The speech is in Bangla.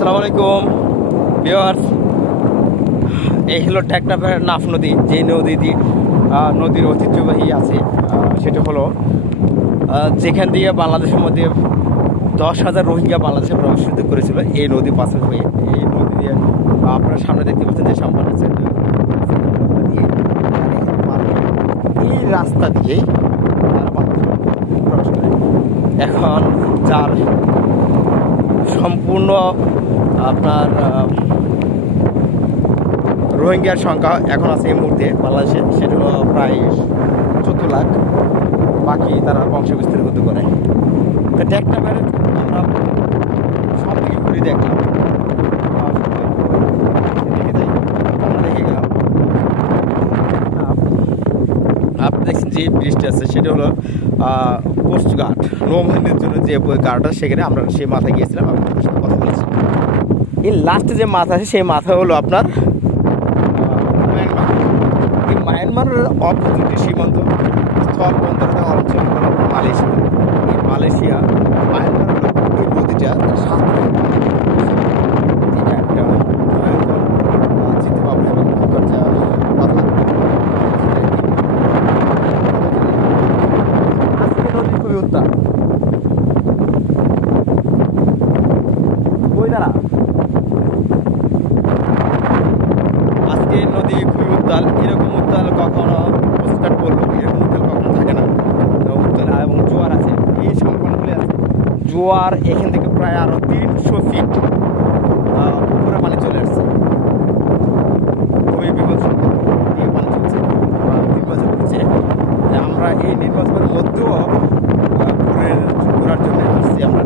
আসসালামু আলাইকুম ভিউয়ার্স। এই হলো টেকনাফের নাফ নদী, যে নদীর ঐতিহ্যবাহী আছে। সেটা হলো যেখান দিয়ে বাংলাদেশের মধ্যে 10,000 রোহিঙ্গা বাংলাদেশে প্রবেশ করেছিল এই নদী পাশে হয়ে। এই নদী দিয়ে আপনারা সামনে দেখতে পাচ্ছেন যে সম্পর্ক আছে, এই রাস্তা দিয়েই তারা বাংলাদেশে প্রবেশ করে। এখন যার সম্পূর্ণ আপনার রোহিঙ্গার সংখ্যা এখন আছে এই মুহূর্তে বাংলাদেশে, সেটা হলো প্রায় 14 লাখ। বাকি তারা বংশ বিস্তার করতে করে। তো টেকনাফের আমরা সব দিকে ঘুরে দেখলাম, আমরা দেখে গেলাম। আপনি দেখছেন যে ব্রিজটা আছে সেটা হলো কোস্টগার্ড, নৌবাহিনীর জন্য যে গার্ডটা, সেখানে আমরা সেই মাথায় গিয়েছিলাম, আমি তাদের সাথে কথা বলেছি। এই লাস্টে যে মাথা আছে সেই মাথা হলো আপনার মায়ানমার। এই মায়ানমারের অপোজিটে সীমান্ত স্থল বন্দর অঞ্চল হলো মালয়েশিয়া। এই মালয়েশিয়া মায়ানমার এই নদীটা তার সাথে একটা চিন্তাভাবনা এবং কথা নদী খুবই উত্তাল। ওই দাঁড়া, আজকে নদী খুবই উত্তাল। এরকম উত্তাল কখনো কোস্টগার্ড বললো, এরকম উত্তাল কখনো থাকে না। তো উত্তাল এবং জোয়ার আছে, এই সম্পর্কগুলি আছে। জোয়ার এখান থেকে প্রায় আরও 300 ফিট উপরে পানি চলে আসছে। খুবই বিপদসংকুল দিয়ে পানি চলছে বা নির্বাচন করছে। আমরা এই নির্বাচনের মধ্যেও ঘোরার জন্য আসছি আমরা।